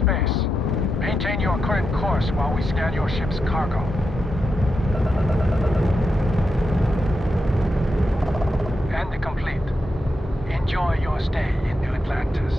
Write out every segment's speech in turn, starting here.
space. Maintain your current course while we scan your ship's cargo. And complete. Enjoy your stay in New Atlantis.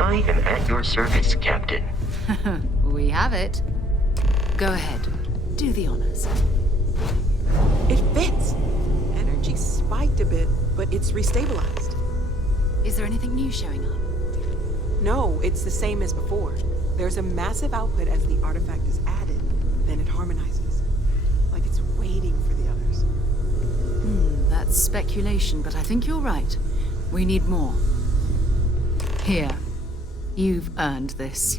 I am at your service, Captain. We have it. Go ahead. Do the honors. It fits. Energy spiked a bit, but it's restabilized. Is there anything new showing up? No, it's the same as before. There's a massive output as the artifact is added, then it harmonizes. Like it's waiting for the others. That's speculation, but I think you're right. We need more. Here. You've earned this.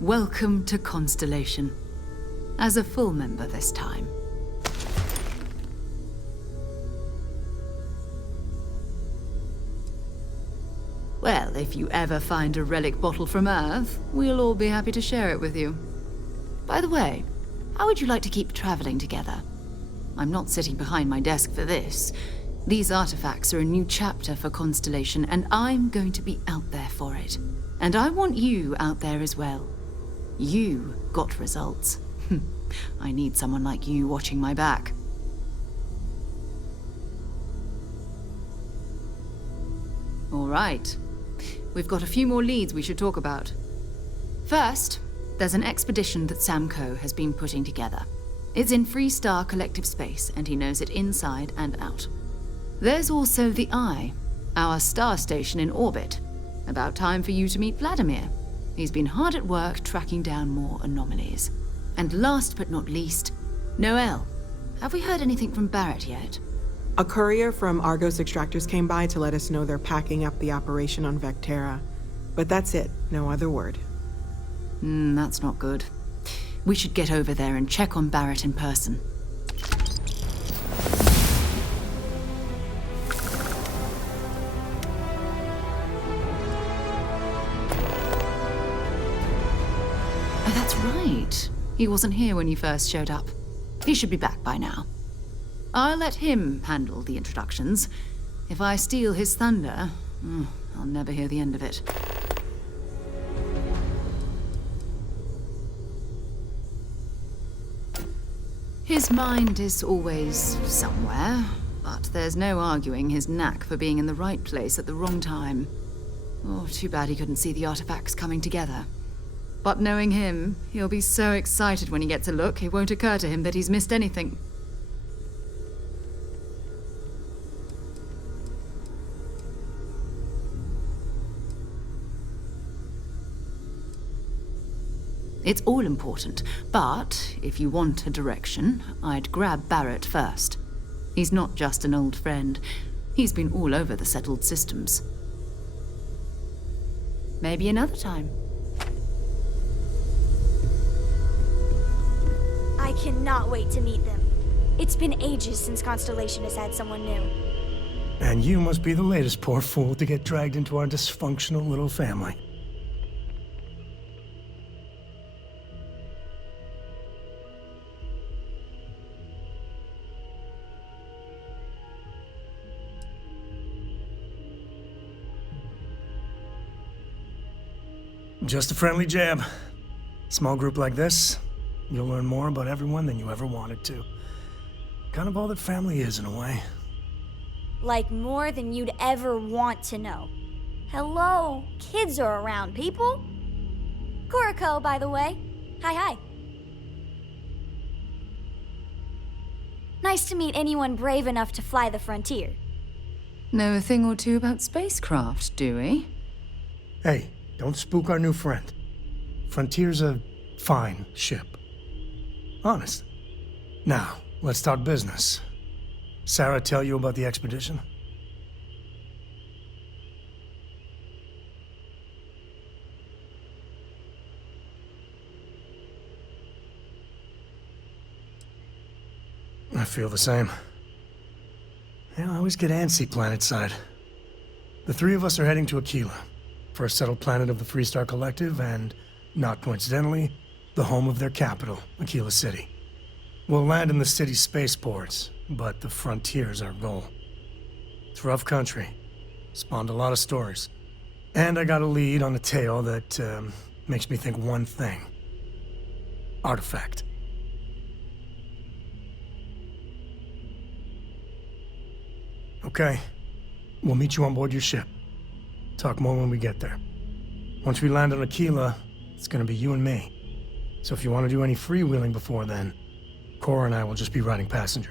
Welcome to Constellation. As a full member this time. Well, if you ever find a relic bottle from Earth, we'll all be happy to share it with you. By the way, how would you like to keep traveling together? I'm not sitting behind my desk for this. These artifacts are a new chapter for Constellation, and I'm going to be out there for it. And I want you out there as well. You got results. I need someone like you watching my back. All right. We've got a few more leads we should talk about. First, there's an expedition that Samco has been putting together. It's in Freestar Collective Space, and he knows it inside and out. There's also the Eye, our star station in orbit. About time for you to meet Vladimir. He's been hard at work tracking down more anomalies. And last but not least, Noel. Have we heard anything from Barrett yet? A courier from Argos Extractors came by to let us know they're packing up the operation on Vectera. But that's it, no other word. That's not good. We should get over there and check on Barrett in person. Oh, that's right. He wasn't here when you first showed up. He should be back by now. I'll let him handle the introductions. If I steal his thunder, I'll never hear the end of it. His mind is always somewhere, but there's no arguing his knack for being in the right place at the wrong time. Oh, too bad he couldn't see the artifacts coming together. But knowing him, he'll be so excited when he gets a look, it won't occur to him that he's missed anything. It's all important, but if you want a direction, I'd grab Barrett first. He's not just an old friend. He's been all over the settled systems. Maybe another time. I cannot wait to meet them. It's been ages since Constellation has had someone new. And you must be the latest poor fool to get dragged into our dysfunctional little family. Just a friendly jab. Small group like this, you'll learn more about everyone than you ever wanted to. Kind of all that family is in a way. Like more than you'd ever want to know. Hello, kids are around, people. Koriko, by the way. Hi. Nice to meet anyone brave enough to fly the frontier. Know a thing or two about spacecraft, do we? Hey, don't spook our new friend. Frontier's a fine ship. Honest. Now, let's talk business. Sarah tell you about the expedition? I feel the same. Yeah, I always get antsy planetside. The three of us are heading to Aquila, first settled planet of the Freestar Collective and, not coincidentally, the home of their capital, Aquila City. We'll land in the city's spaceports, but the frontier's our goal. It's rough country. Spawned a lot of stories. And I got a lead on a tale that makes me think one thing. Artifact. Okay. We'll meet you on board your ship. Talk more when we get there. Once we land on Aquila, it's gonna be you and me. So if you want to do any freewheeling before then, Cora and I will just be riding passenger.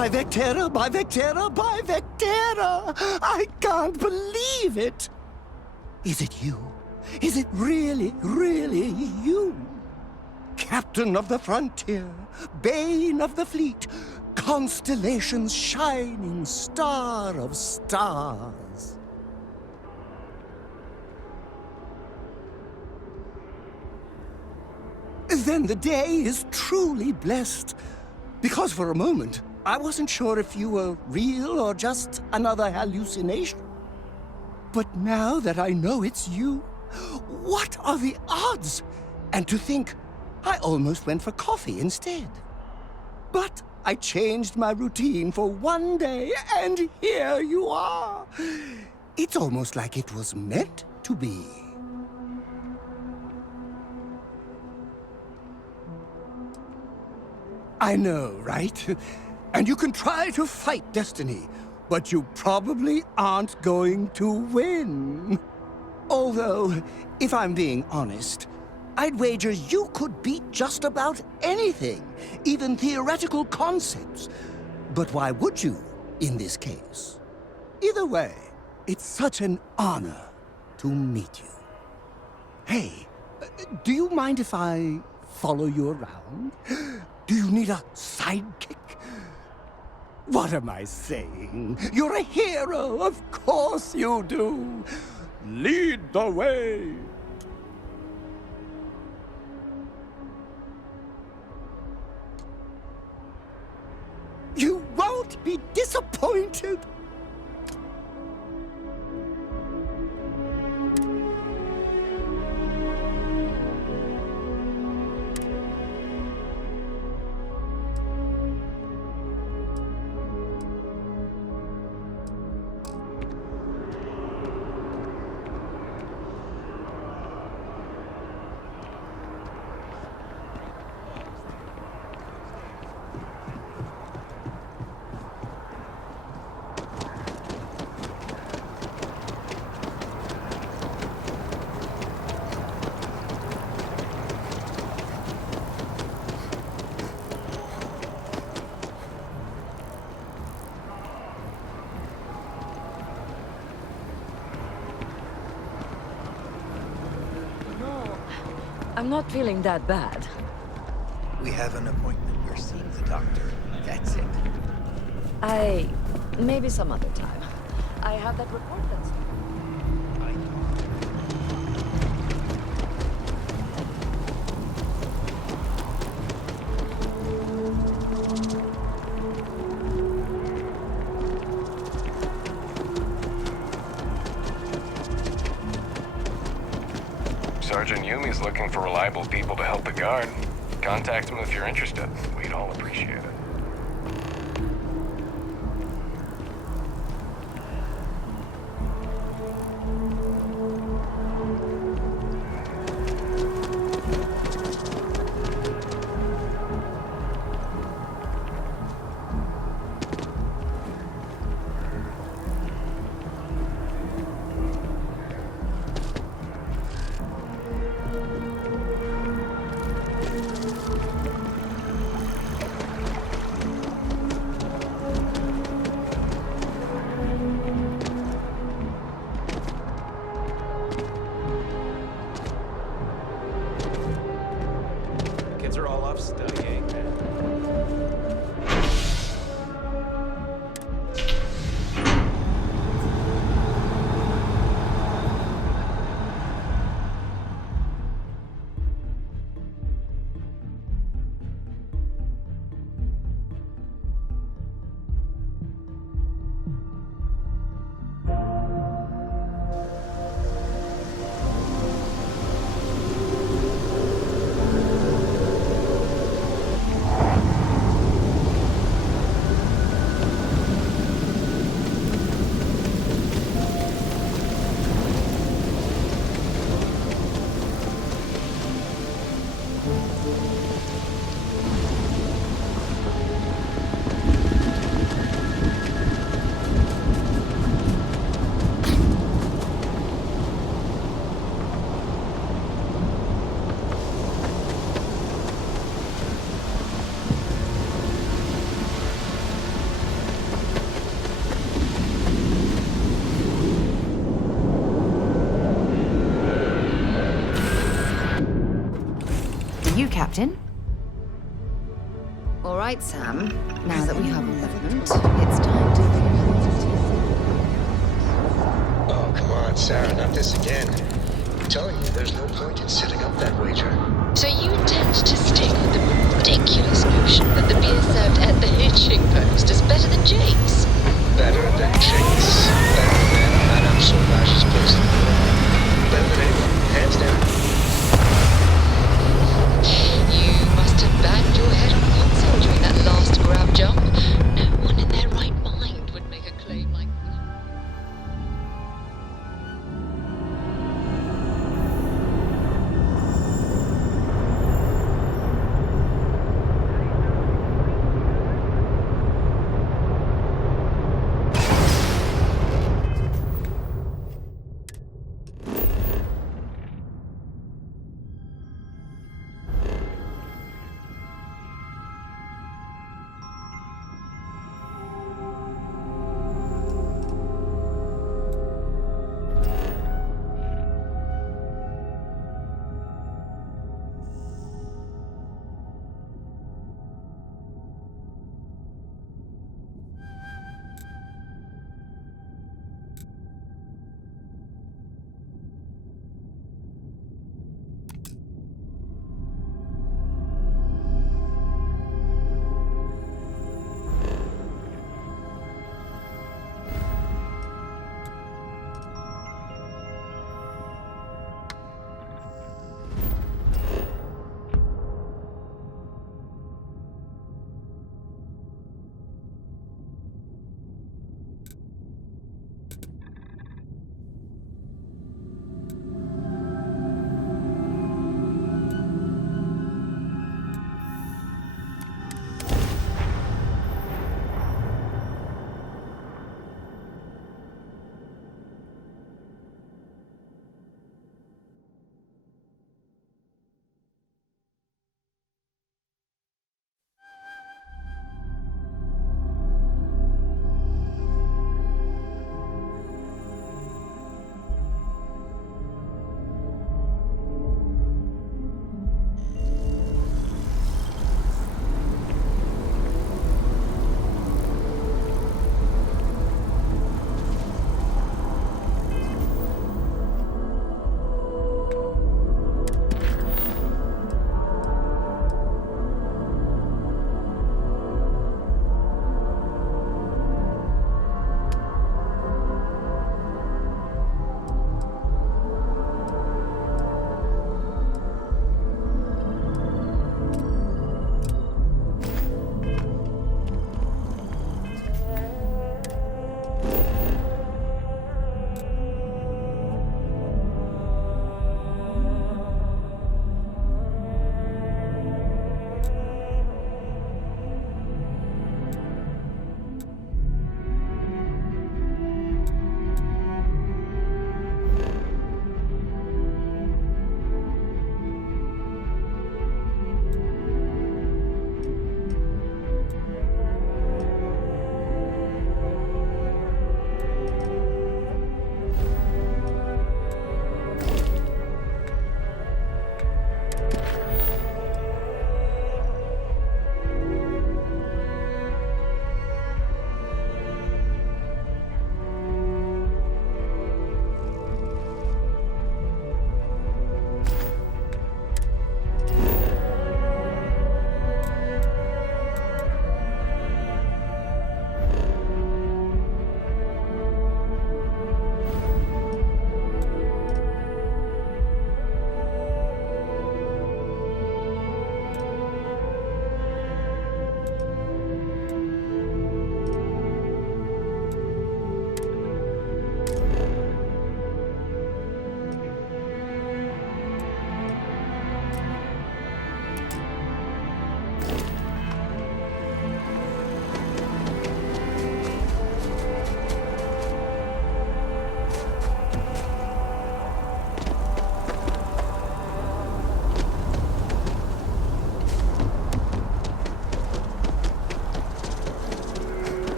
By Vectera, by Vectera, by Vectera! I can't believe it! Is it you? Is it really, really you? Captain of the frontier, bane of the fleet, constellation's shining star of stars. Then the day is truly blessed, because for a moment, I wasn't sure if you were real or just another hallucination. But now that I know it's you, what are the odds? And to think, I almost went for coffee instead. But I changed my routine for one day, and here you are. It's almost like it was meant to be. I know, right? And you can try to fight destiny, but you probably aren't going to win. Although, if I'm being honest, I'd wager you could beat just about anything, even theoretical concepts. But why would you, in this case? Either way, it's such an honor to meet you. Hey, do you mind if I follow you around? Do you need a sidekick? What am I saying? You're a hero, of course you do. Lead the way. You won't be disappointed. I'm not feeling that bad. We have an appointment. You're seeing the doctor. That's it. Maybe some other time. I have that report that's... I know. Sergeant Yumi's looking for reliable people to help the guard. Contact him if you're interested. We'd all appreciate it. Kids are all off studying. you, Captain. All right, Sam. Now that we have a moment, it's time to... Oh, come on, Sarah, not this again. I'm telling you, there's no point in setting up that wager. So you intend to stick with the ridiculous notion that the beer served at the hitching post is better than Jake's? Better than Jake's. Better than Madame Sauvage's place in the world. Better than anyone, hands down. You must have banged your head on a console during that last grab jump. No one in their right mind would make a claim like that.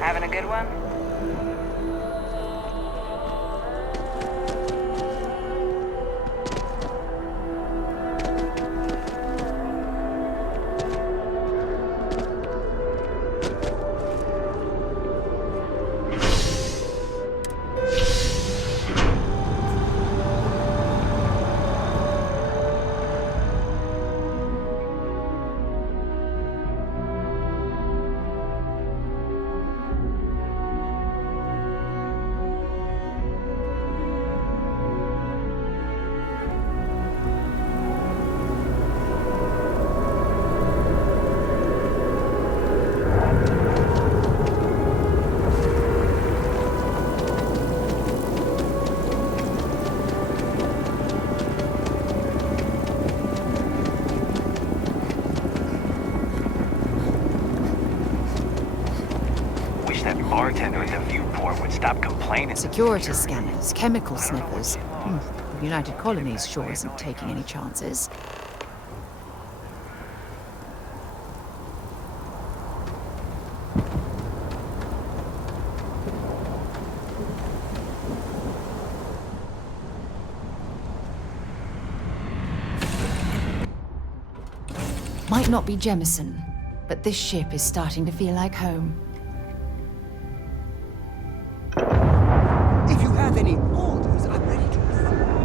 Having a good one? bartender at the viewport would stop complaining. Security scanners, chemical sniffers. The United Colonies sure isn't taking any chances. Might not be Jemison, but this ship is starting to feel like home. If you have any orders, I'm ready to perform.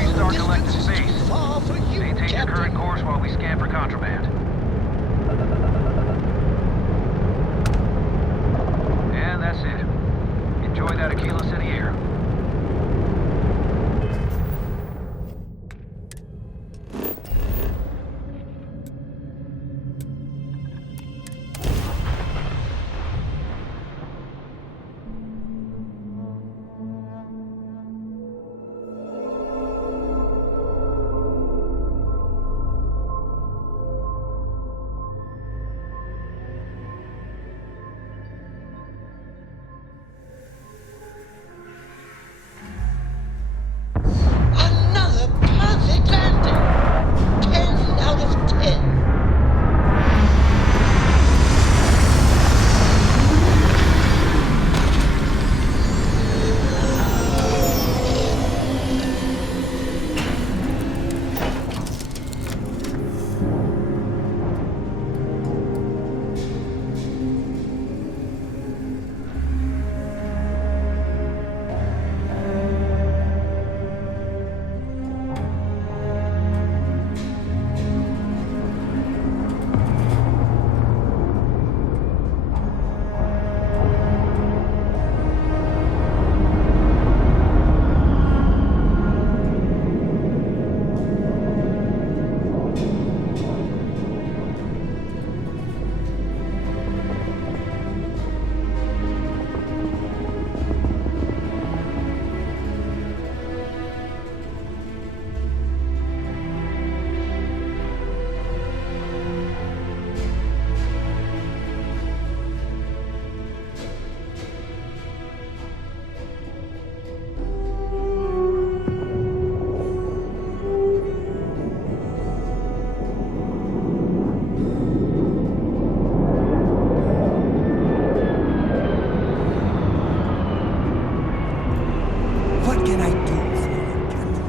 Freestar This Collective is space. too far for you, Maintain your Captain. current course while we scan for contraband. And that's it. Enjoy that Aquila City air. Another perfect landing. 10 out of 10. What can I do for you, Captain?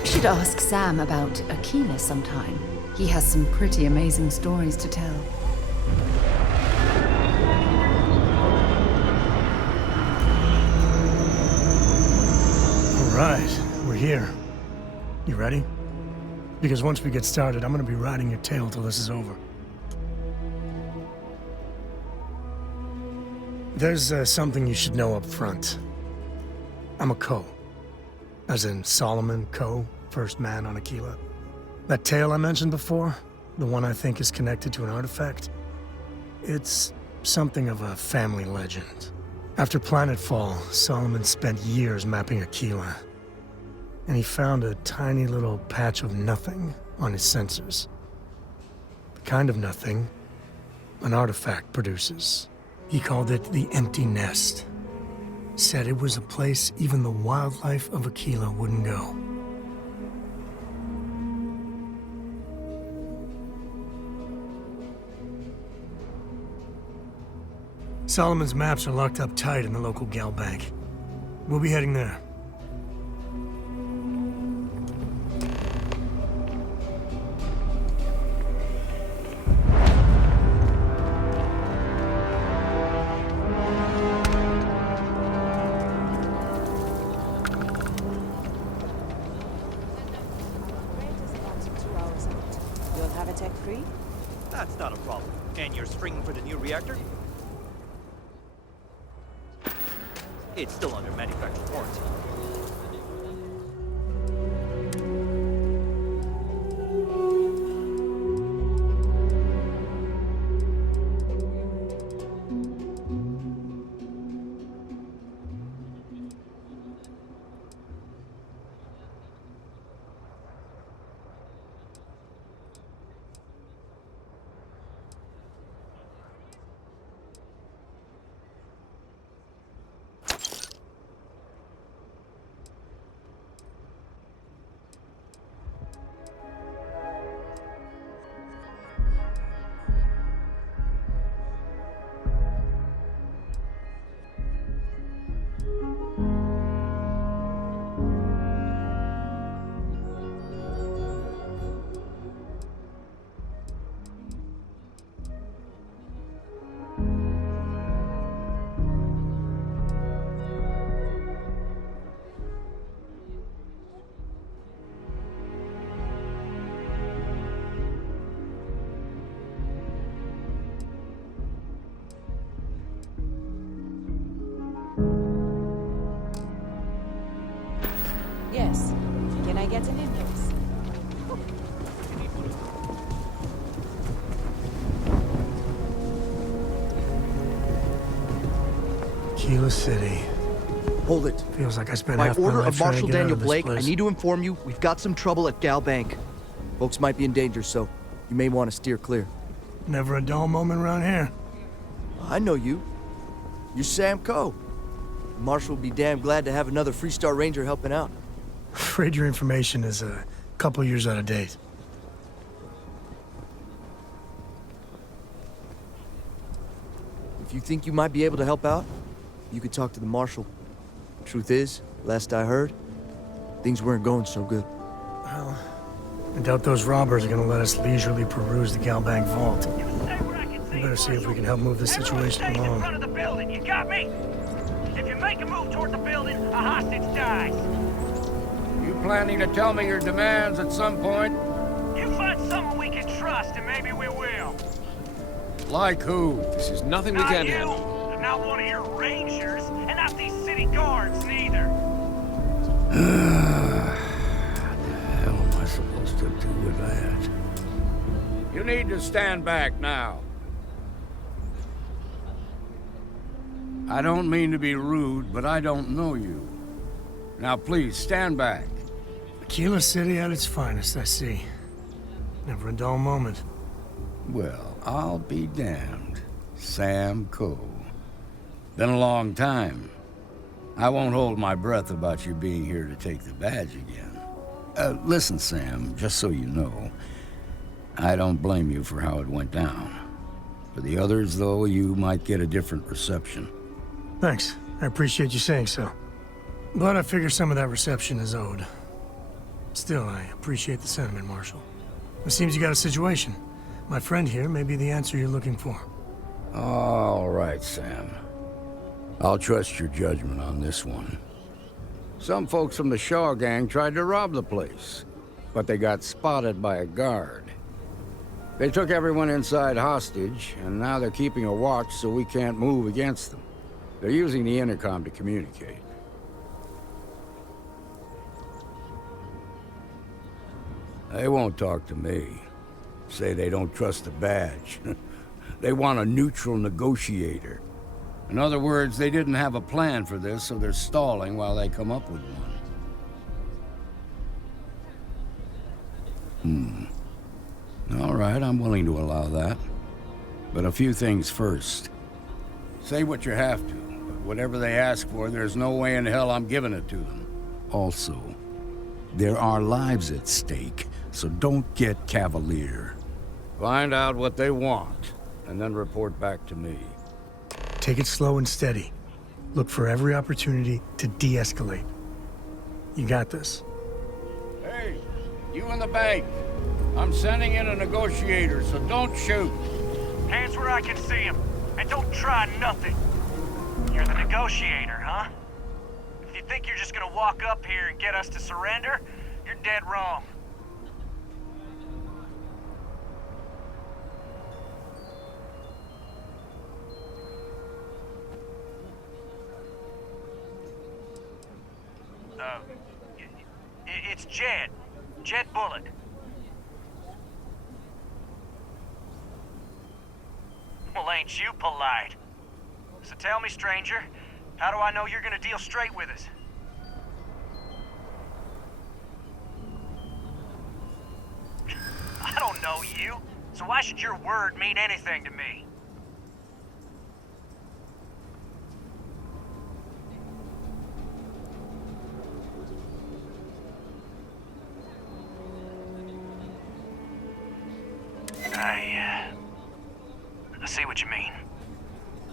You should ask Sam about Aquila sometime. He has some pretty amazing stories to tell. All right, we're here. You ready? Because once we get started, I'm gonna be riding your tail till this is over. There's something you should know up front. I'm a Co. As in Solomon Co., first man on Aquila. That tale I mentioned before, the one I think is connected to an artifact, it's something of a family legend. After planetfall, Solomon spent years mapping Aquila, and he found a tiny little patch of nothing on his sensors. The kind of nothing an artifact produces. He called it the Empty Nest. Said it was a place even the wildlife of Aquila wouldn't go. Solomon's maps are locked up tight in the local gal bank. We'll be heading there. You'll have a tech free? That's not a problem. And you're springing for the new reactor? It's still under manufacturer warranty. Yes. Can I get an invoice? Kilo City. Hold it. Feels like I spent By half my order life of trying to Marshal get out Daniel of this Blake, I place. need to inform you we've got some trouble at Gal Bank. Folks might be in danger, so you may want to steer clear. Never a dull moment around here. I know you. You're Sam Coe. Marshal will be damn glad to have another Freestar Ranger helping out. Afraid your information is a couple years out of date. If you think you might be able to help out, you could talk to the Marshal. Truth is, last I heard, things weren't going so good. Well, I doubt those robbers are gonna let us leisurely peruse the Galbank vault. We better see if we can help move this situation in along. front of the building, you got me? If you make a move toward the building, a hostage dies. You planning to tell me your demands at some point? You find someone we can trust, and maybe we will. Like who? This is nothing we Not can't you, handle. and not one of your rangers, and not these city guards, neither. What the hell am I supposed to do with that? You need to stand back now. I don't mean to be rude, but I don't know you. Now please, stand back. Kilo City at its finest, I see. Never a dull moment. Well, I'll be damned. Sam Coe. Been a long time. I won't hold my breath about you being here to take the badge again. Listen, Sam, just so you know, I don't blame you for how it went down. For the others, though, you might get a different reception. Thanks. I appreciate you saying so. But I figure some of that reception is owed. Still, I appreciate the sentiment, Marshal. It seems you got a situation. My friend here may be the answer you're looking for. All right, Sam. I'll trust your judgment on this one. Some folks from the Shaw gang tried to rob the place, but they got spotted by a guard. They took everyone inside hostage, and now they're keeping a watch so we can't move against them. They're using the intercom to communicate. They won't talk to me. Say they don't trust the badge. They want a neutral negotiator. In other words, they didn't have a plan for this, so they're stalling while they come up with one. All right, I'm willing to allow that. But a few things first. Say what you have to, but whatever they ask for, there's no way in hell I'm giving it to them. Also, there are lives at stake, so don't get cavalier. Find out what they want, and then report back to me. Take it slow and steady. Look for every opportunity to de-escalate. You got this. Hey, you in the bank. I'm sending in a negotiator, so don't shoot. Hands where I can see him, and don't try nothing. You're the negotiator, huh? If you think you're just gonna walk up here and get us to surrender, you're dead wrong. It's Jed. Jed Bullock. Well, ain't you polite? So tell me, stranger, how do I know you're gonna deal straight with us? I don't know you, so why should your word mean anything to me? I see what you mean.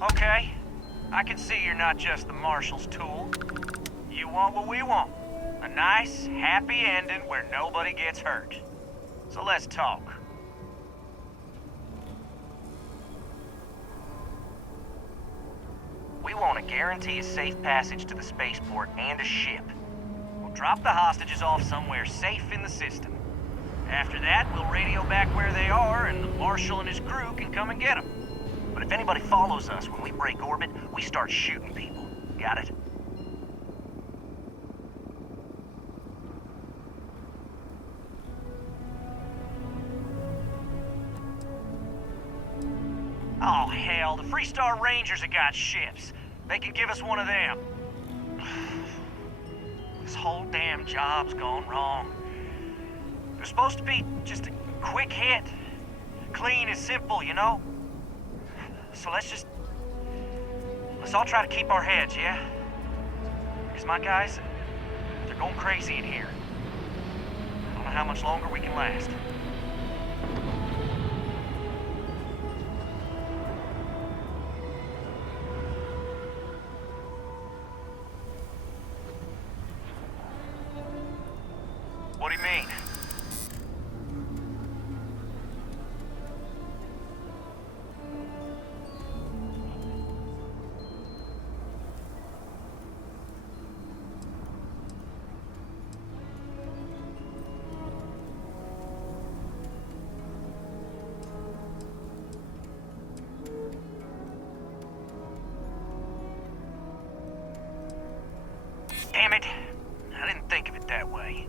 Okay, I can see you're not just the Marshal's tool. You want what we want. A nice, happy ending where nobody gets hurt. So let's talk. We want to guarantee a safe passage to the spaceport and a ship. We'll drop the hostages off somewhere safe in the system. After that, we'll radio back where they are, and the Marshal and his crew can come and get them. But if anybody follows us when we break orbit, we start shooting people. Got it? hell, the Freestar Rangers have got ships. They can give us one of them. This whole damn job's gone wrong. It was supposed to be just a quick hit. Clean and simple, you know? So let's all try to keep our heads, yeah? Because my guys, they're going crazy in here. I don't know how much longer we can last. What do you mean? Damn it! I didn't think of it that way.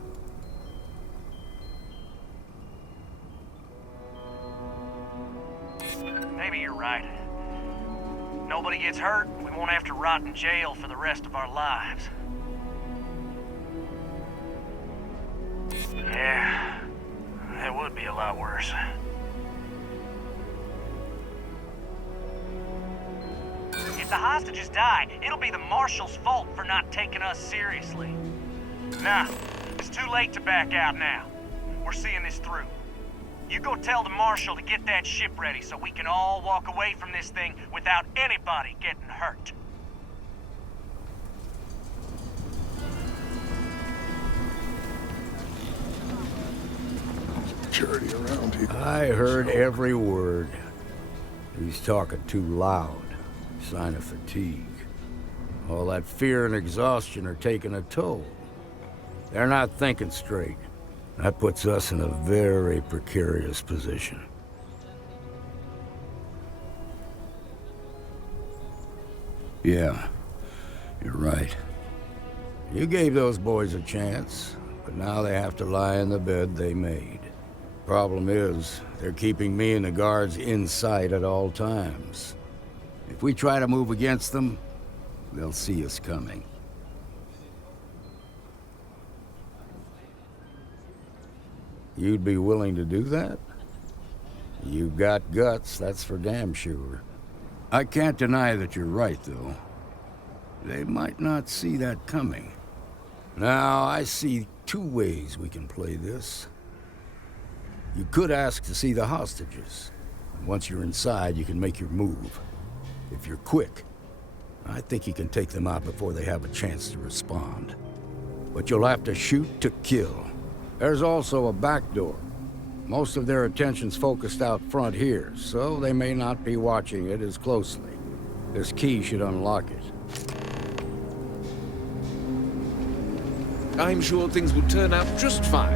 Maybe you're right. Nobody gets hurt, we won't have to rot in jail for the rest of our lives. Yeah, that would be a lot worse. If the hostages die, it'll be the Marshal's fault for not taking us seriously. Nah, it's too late to back out now. We're seeing this through. You go tell the Marshal to get that ship ready so we can all walk away from this thing without anybody getting hurt. Security around here. I heard every word. He's talking too loud. Sign of fatigue. All that fear and exhaustion are taking a toll. They're not thinking straight. That puts us in a very precarious position. Yeah, you're right. You gave those boys a chance, but now they have to lie in the bed they made. Problem is, they're keeping me and the guards in sight at all times. If we try to move against them, they'll see us coming. You'd be willing to do that? You've got guts, that's for damn sure. I can't deny that you're right, though. They might not see that coming. Now, I see two ways we can play this. You could ask to see the hostages. Once you're inside, you can make your move. If you're quick, I think you can take them out before they have a chance to respond. But you'll have to shoot to kill. There's also a back door. Most of their attention's focused out front here, so they may not be watching it as closely. This key should unlock it. I'm sure things will turn out just fine.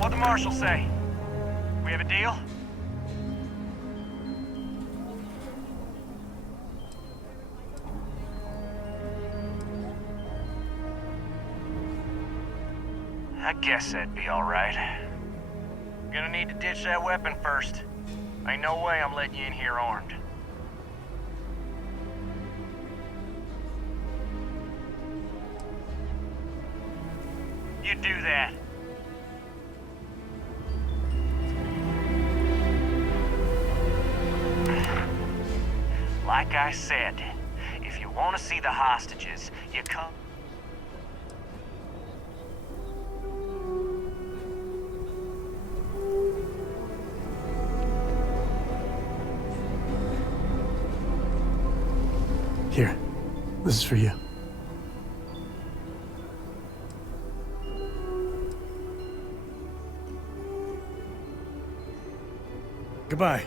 What'd the Marshal say? We have a deal? I guess that'd be all right. Gonna need to ditch that weapon first. Ain't no way I'm letting you in here armed. You do that. Like I said, if you want to see the hostages, you come... Here, this is for you. Goodbye.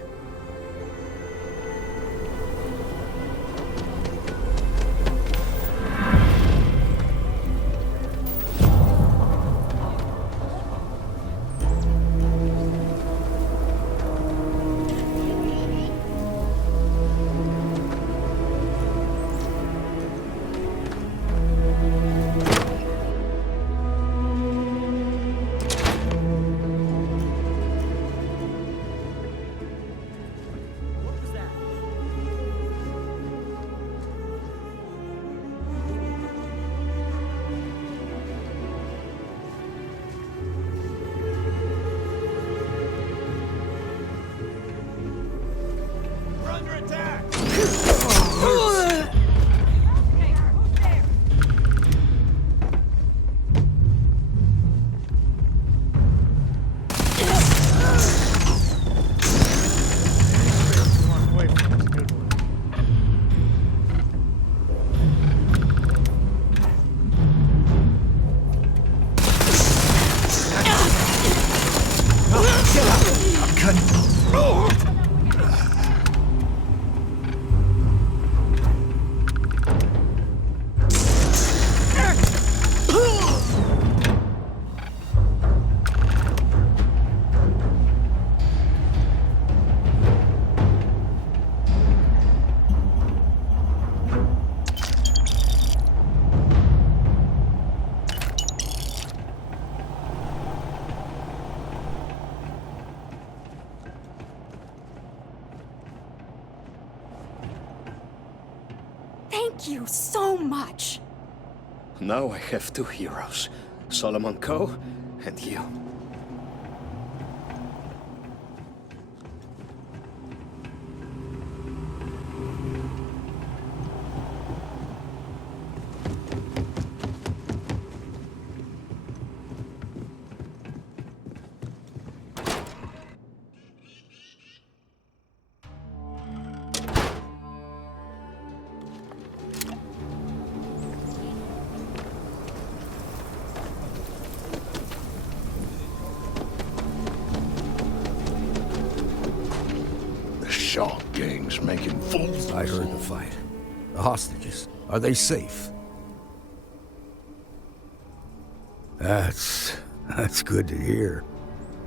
Thank you so much. Now I have two heroes, Solomon Coe and you. Shark gang's making fools. I heard the fight. The hostages, are they safe? That's good to hear.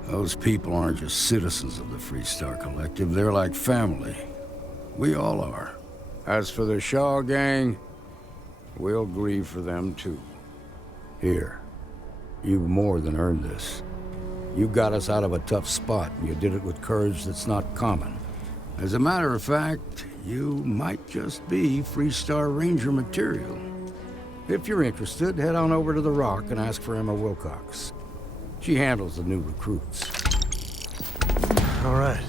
Those people aren't just citizens of the Freestar Collective, they're like family. We all are. As for the Shaw gang, we'll grieve for them too. Here, you've more than earned this. You got us out of a tough spot, and you did it with courage that's not common. As a matter of fact, you might just be Freestar Ranger material. If you're interested, head on over to the Rock and ask for Emma Wilcox. She handles the new recruits. All right.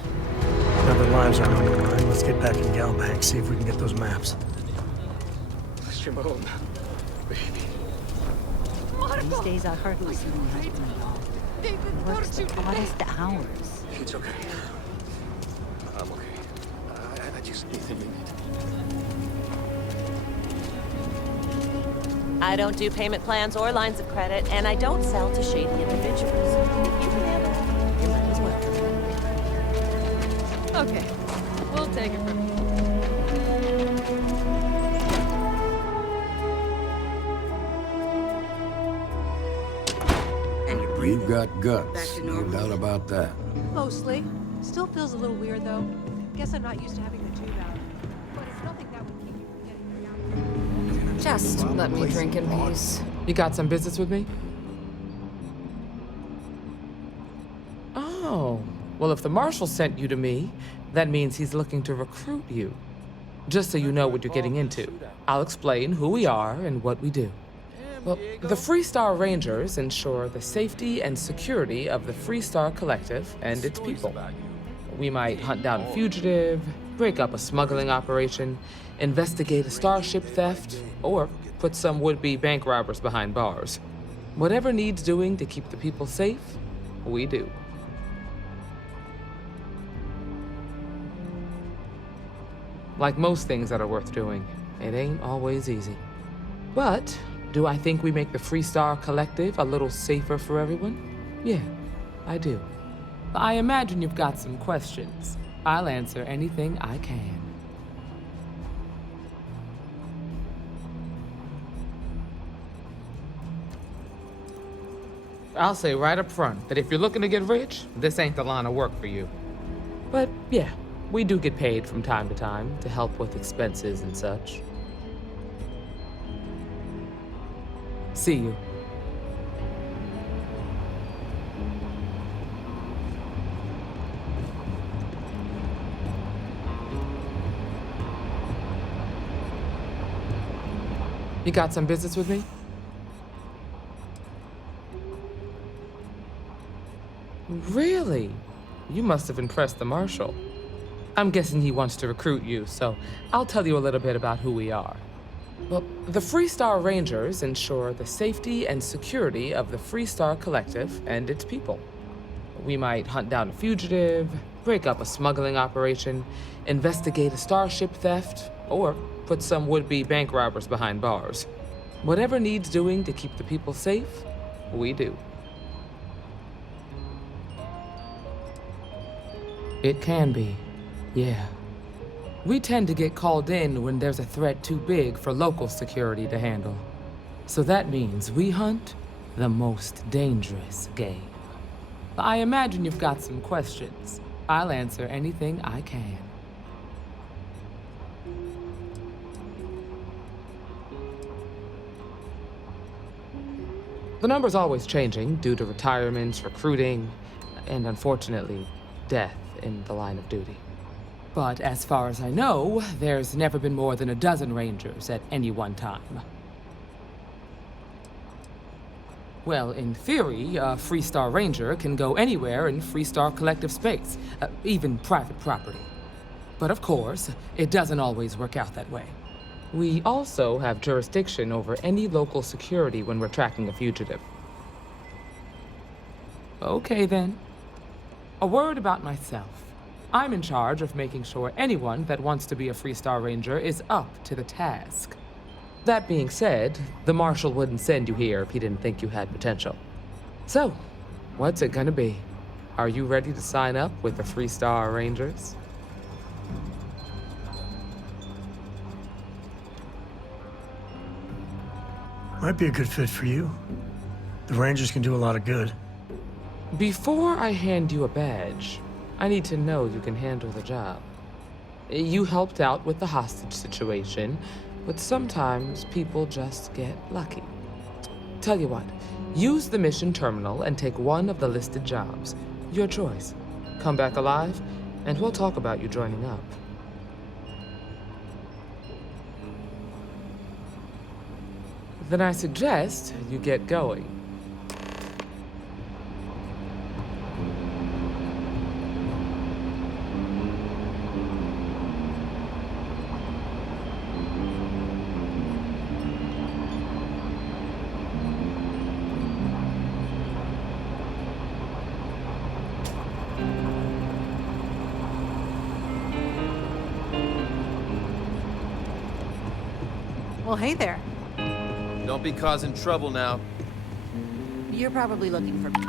Now that lives are on the line, let's get back in Galbank, see if we can get those maps. Shimon, baby. These days I hardly see my husband at all. He works the oddest hours. It's okay. I'm okay. I just need a minute. I don't do payment plans or lines of credit, and I don't sell to shady individuals. If you can handle it, you might as well. Okay, we'll take it from here. You've got guts, no doubt about that. Mostly. Still feels a little weird, though. Guess I'm not used to having the tube out. But it's nothing that would keep you from getting me out. Just let me drink in peace. You got some business with me? Oh. Well, if the Marshal sent you to me, that means he's looking to recruit you. Just so you know what you're getting into, I'll explain who we are and what we do. Well, the Freestar Rangers ensure the safety and security of the Freestar Collective and its people. We might hunt down a fugitive, break up a smuggling operation, investigate a starship theft, or put some would-be bank robbers behind bars. Whatever needs doing to keep the people safe, we do. Like most things that are worth doing, it ain't always easy. But do I think we make the Freestar Collective a little safer for everyone? Yeah, I do. I imagine you've got some questions. I'll answer anything I can. I'll say right up front that if you're looking to get rich, this ain't the line of work for you. But yeah, we do get paid from time to time to help with expenses and such. See you. You got some business with me? Really? You must have impressed the Marshal. I'm guessing he wants to recruit you, so I'll tell you a little bit about who we are. Well, the Freestar Rangers ensure the safety and security of the Freestar Collective and its people. We might hunt down a fugitive, break up a smuggling operation, investigate a starship theft, or put some would-be bank robbers behind bars. Whatever needs doing to keep the people safe, we do. It can be, yeah. We tend to get called in when there's a threat too big for local security to handle. So that means we hunt the most dangerous game. I imagine you've got some questions. I'll answer anything I can. The number's always changing due to retirements, recruiting, and unfortunately, death in the line of duty. But as far as I know, there's never been more than a dozen Rangers at any one time. Well, in theory, a Freestar Ranger can go anywhere in Freestar Collective space, even private property. But of course, it doesn't always work out that way. We also have jurisdiction over any local security when we're tracking a fugitive. Okay then. A word about myself. I'm in charge of making sure anyone that wants to be a Freestar Ranger is up to the task. That being said, the Marshal wouldn't send you here if he didn't think you had potential. So, what's it gonna be? Are you ready to sign up with the Freestar Rangers? Might be a good fit for you. The Rangers can do a lot of good. Before I hand you a badge, I need to know you can handle the job. You helped out with the hostage situation, but sometimes people just get lucky. Tell you what, use the mission terminal and take one of the listed jobs. Your choice. Come back alive, and we'll talk about you joining up. Then I suggest you get going. Well, hey there. Don't be causing trouble now. You're probably looking for me.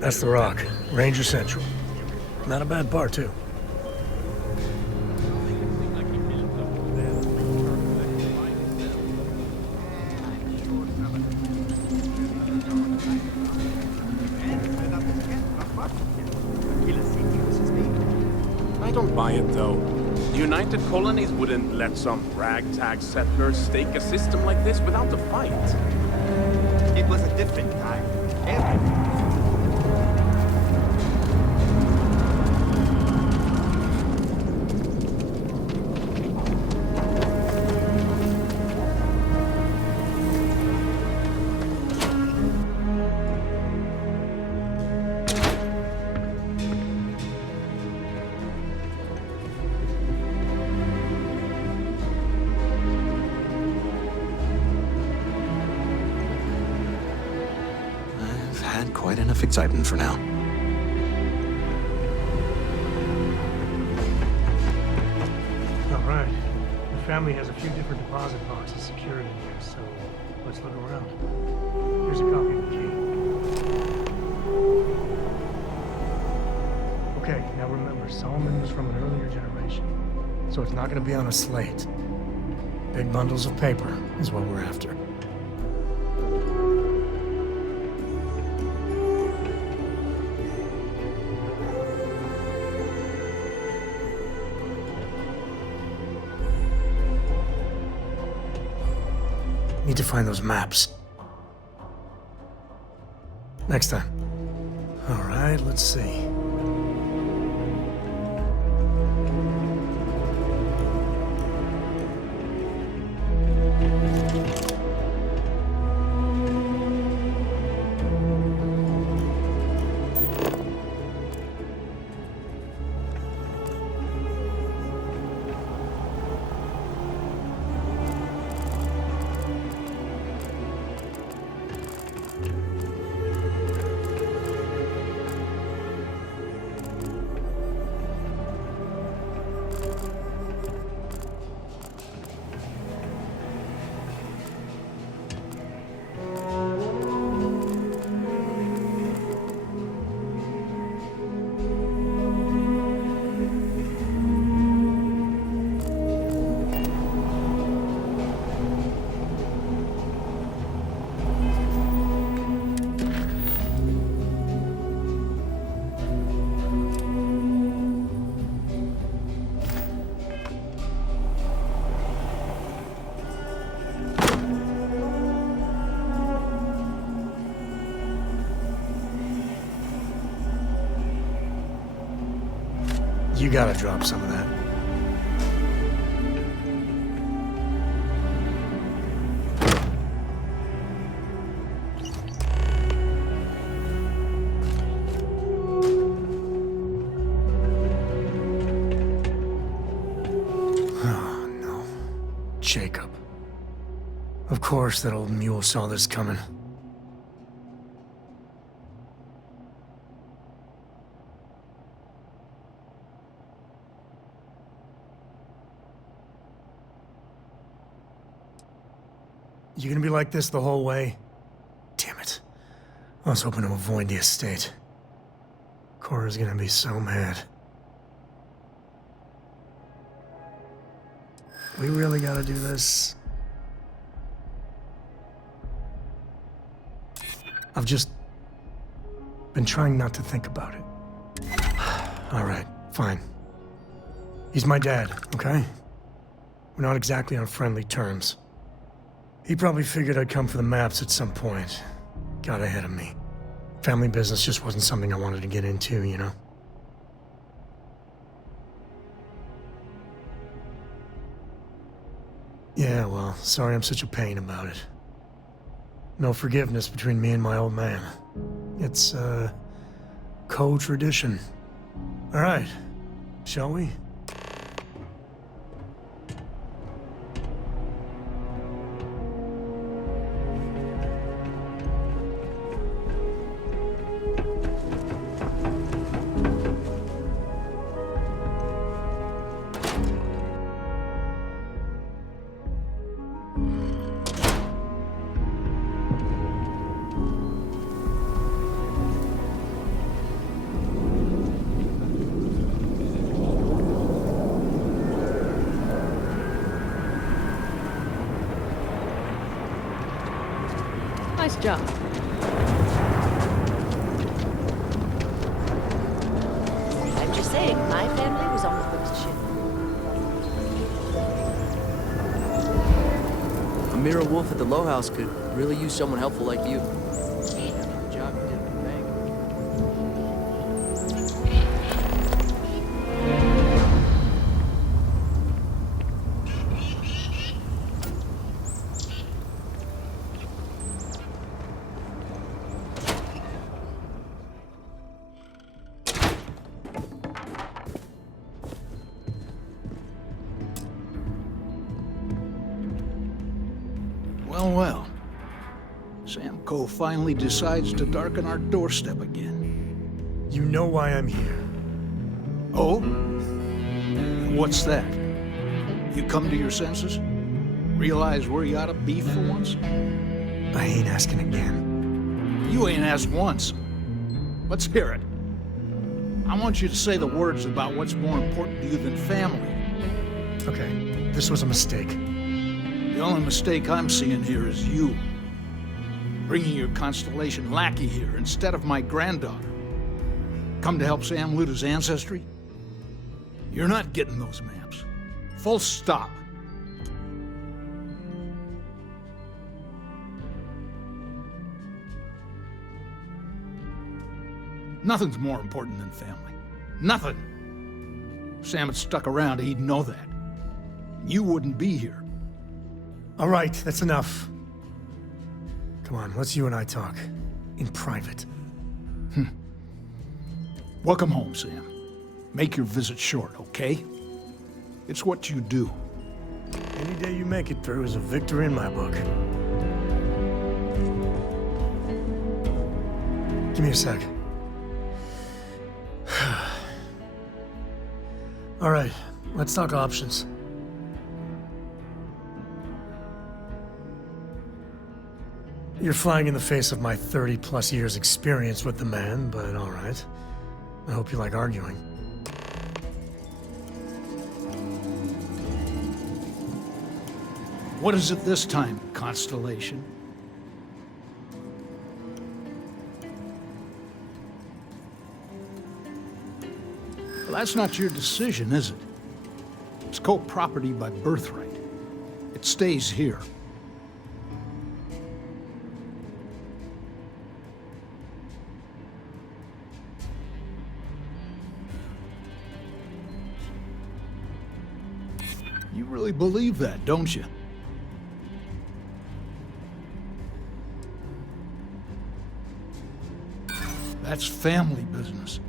That's the Rock, Ranger Central. Not a bad bar, too. I don't buy it, though. The United Colonies wouldn't let some ragtag settler stake a system like this without a fight. It was a different time. Quite enough excitement for now. All right. right. The family has a few different deposit boxes secured in here, so let's look around. Here's a copy of the key. Okay, now remember, Solomon was from an earlier generation, so it's not going to be on a slate. Big bundles of paper is what we're after. Need to find those maps. Next time. All right, let's see. You gotta drop some of that. Oh, no. Jacob. Of course that old mule saw this coming. You gonna be like this the whole way? Damn it. I was hoping to avoid the estate. Cora's gonna be so mad. We really gotta do this. I've just been trying not to think about it. All right, fine. He's my dad, okay? We're not exactly on friendly terms. He probably figured I'd come for the maps at some point. Got ahead of me. Family business just wasn't something I wanted to get into, you know? Yeah, well, sorry I'm such a pain about it. No forgiveness between me and my old man. It's, co-tradition. All right, shall we? Nice job. I'm just saying, my family was on the first ship. Amira Wolf at the Low House could really use someone helpful like you. Job you did at the bank. Well. Sam Coe finally decides to darken our doorstep again. You know why I'm here. Oh? What's that? You come to your senses? Realize where you ought to be for once? I ain't asking again. You ain't asked once. Let's hear it. I want you to say the words about what's more important to you than family. Okay, this was a mistake. The only mistake I'm seeing here is you. Bringing your Constellation lackey here instead of my granddaughter. Come to help Sam loot his ancestry? You're not getting those maps. Full stop. Nothing's more important than family. Nothing. If Sam had stuck around, he'd know that. You wouldn't be here. All right, that's enough. Come on, let's you and I talk. In private. Welcome home, Sam. Make your visit short, okay? It's what you do. Any day you make it through is a victory in my book. Give me a sec. All right, let's talk options. You're flying in the face of my 30-plus years experience with the man, but all right. I hope you like arguing. What is it this time, Constellation? Well, that's not your decision, is it? It's co-property by birthright. It stays here. You really believe that, don't you? That's family business.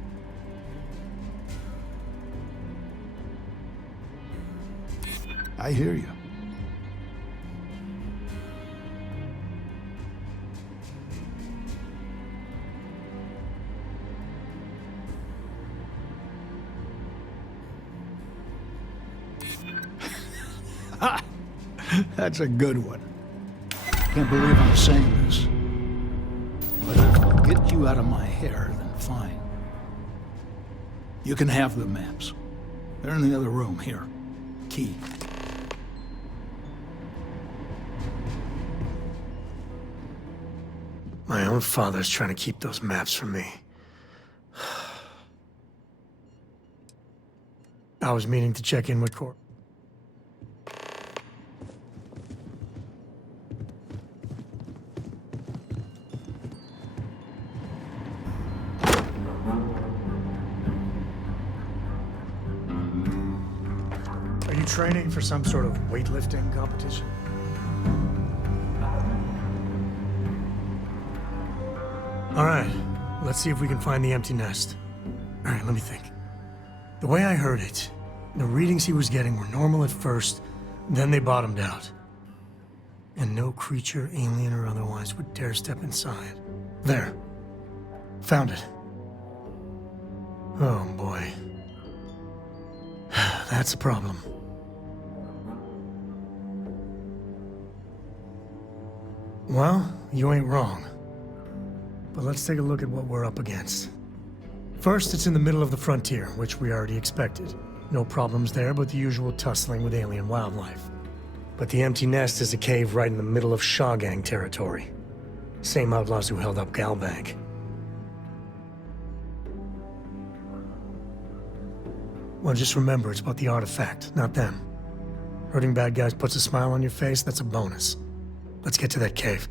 I hear you. That's a good one. Can't believe I'm saying this. But if I'll get you out of my hair, then fine. You can have the maps. They're in the other room, here. Key. My own father's trying to keep those maps from me. I was meaning to check in with Cor. Are you training for some sort of weightlifting competition? All right, let's see if we can find the empty nest. All right, let me think. The way I heard it, the readings he was getting were normal at first, then they bottomed out. And no creature, alien or otherwise, would dare step inside. There. Found it. Oh, boy. That's a problem. Well, you ain't wrong. But let's take a look at what we're up against. First, it's in the middle of the frontier, which we already expected. No problems there, but the usual tussling with alien wildlife. But the empty nest is a cave right in the middle of Shawgang territory. Same outlaws who held up Galbank. Well, just remember, it's about the artifact, not them. Hurting bad guys puts a smile on your face, that's a bonus. Let's get to that cave.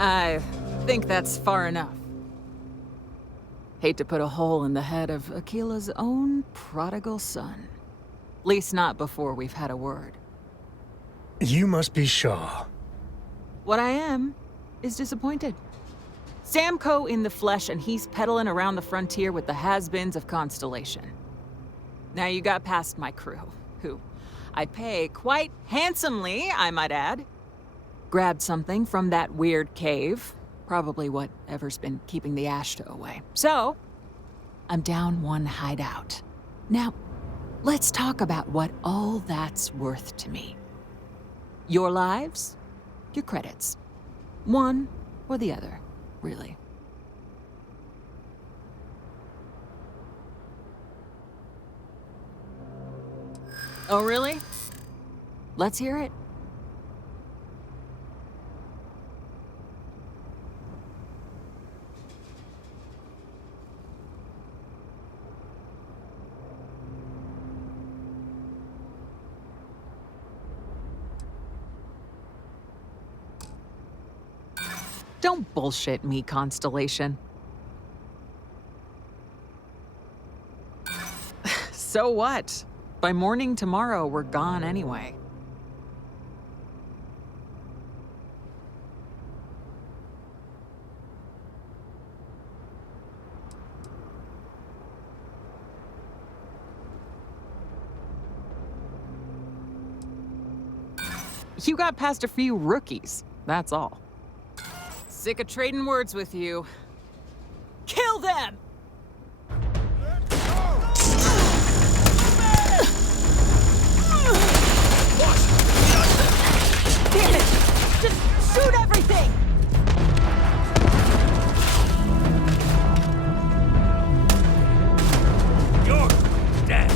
I think that's far enough. Hate to put a hole in the head of Aquila's own prodigal son. At least not before we've had a word. You must be Shaw. What I am is disappointed. Samco in the flesh, and he's peddling around the frontier with the has-beens of Constellation. Now you got past my crew, who I pay quite handsomely, I might add. Grabbed something from that weird cave. Probably whatever's been keeping the Ashta away. So, I'm down one hideout. Now, let's talk about what all that's worth to me. Your lives, your credits. One or the other, really. Oh, really? Let's hear it. Don't bullshit me, Constellation. So what? By morning tomorrow, we're gone anyway. You got past a few rookies, that's all. Sick of trading words with you. Kill them! Damn it! Just shoot everything! You're dead.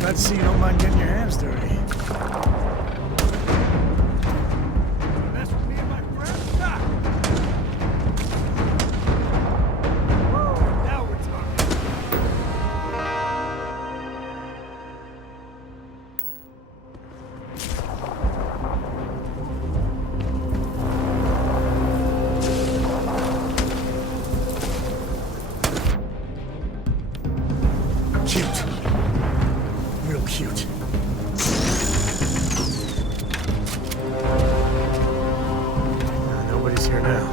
Glad to see you don't mind getting your hands dirty. Now we're talking. Cute. Real cute. Nobody's here now.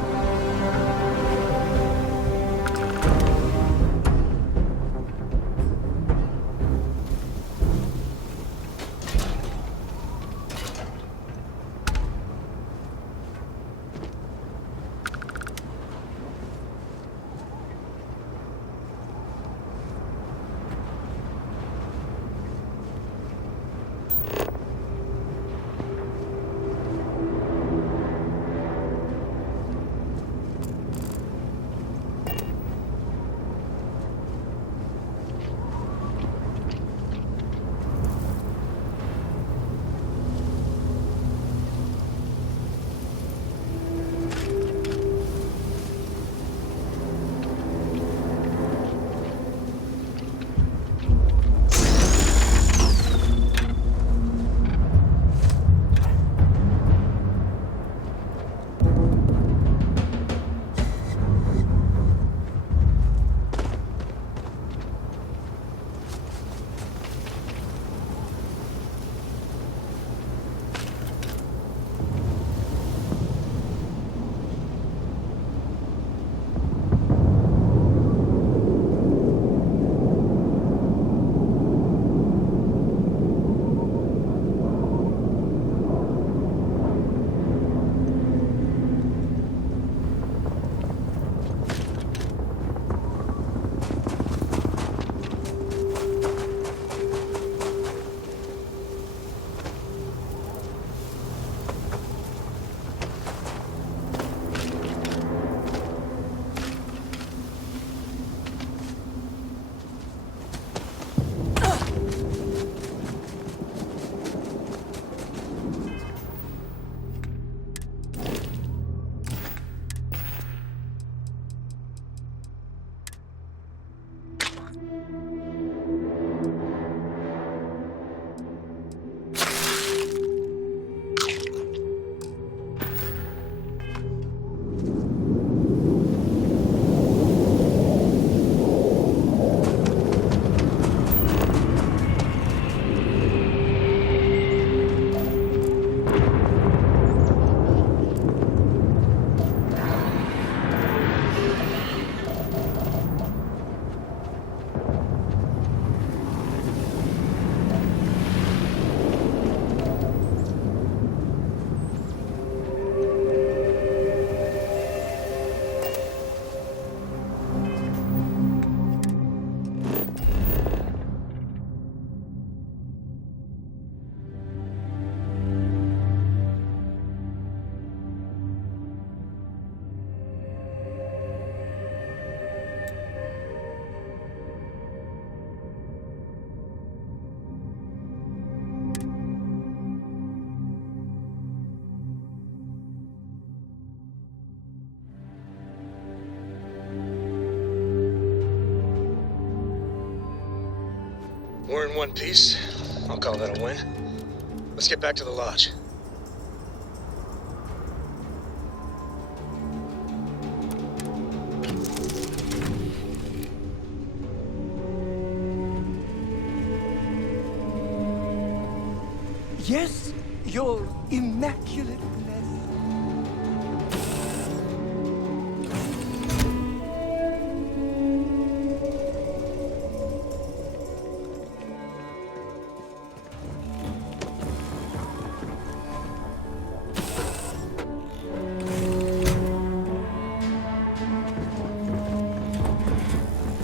We're in one piece. I'll call that a win. Let's get back to the lodge. Yes, your immaculate blessing.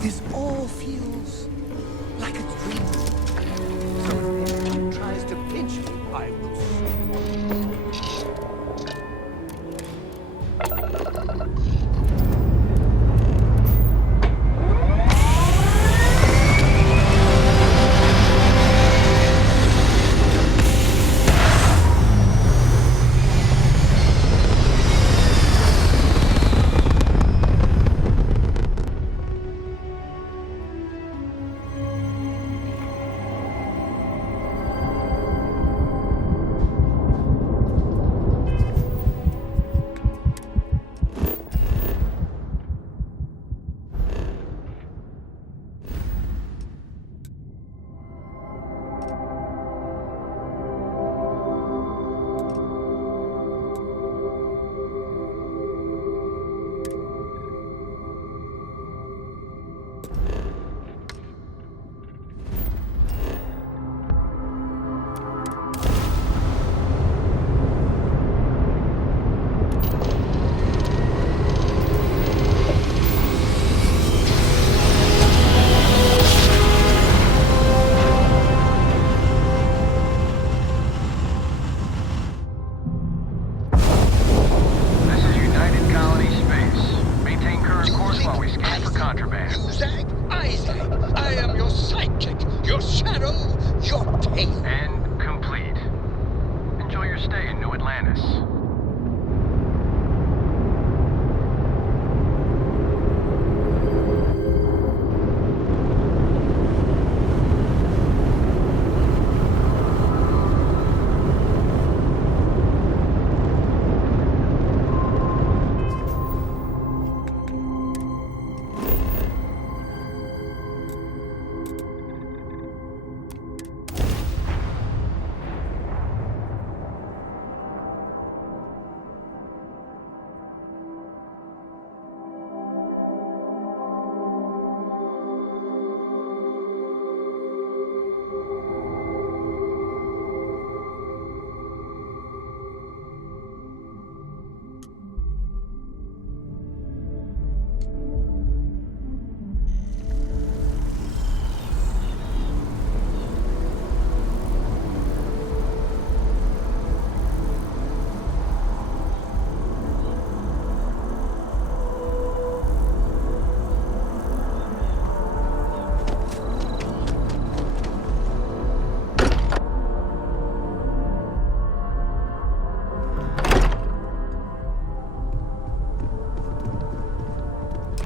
This all feels like a dream. So if anyone tries to pinch me, I will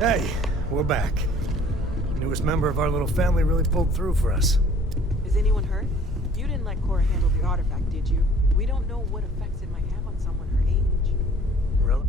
Hey, we're back. Newest member of our little family really pulled through for us. Is anyone hurt? You didn't let Cora handle the artifact, did you? We don't know what effects it might have on someone her age. Really?